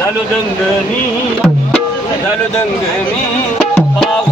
झालो दंगनी झालो दंगनी पाहुया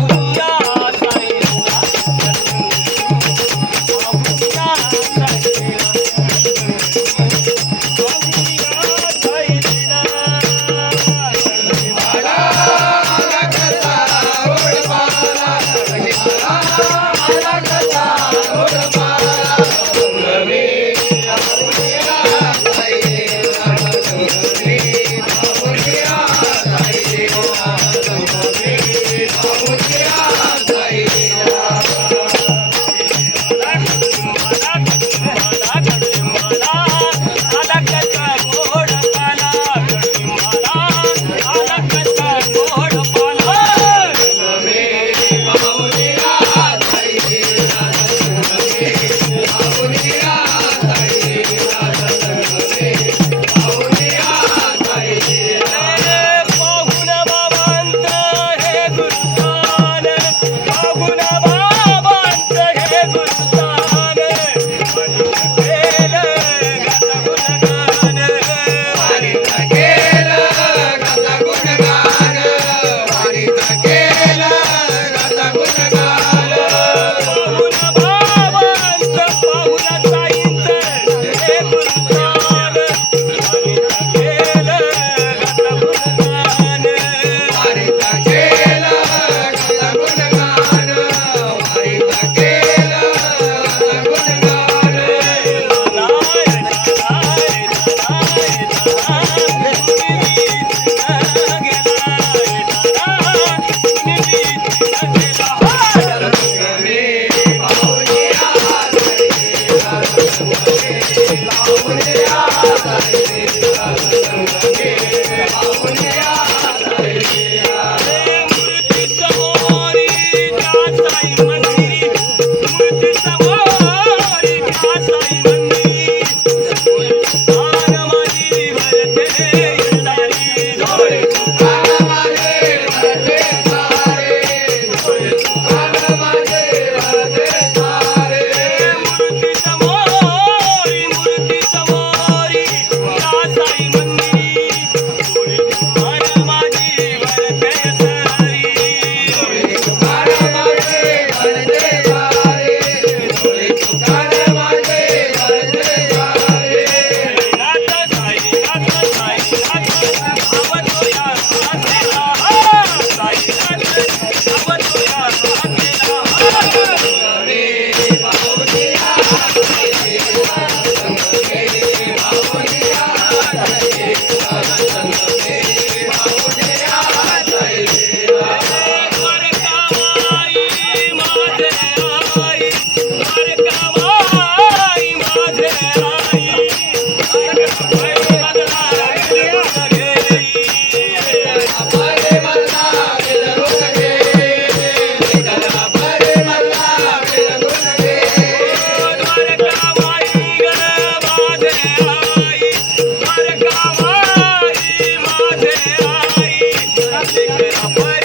Bye.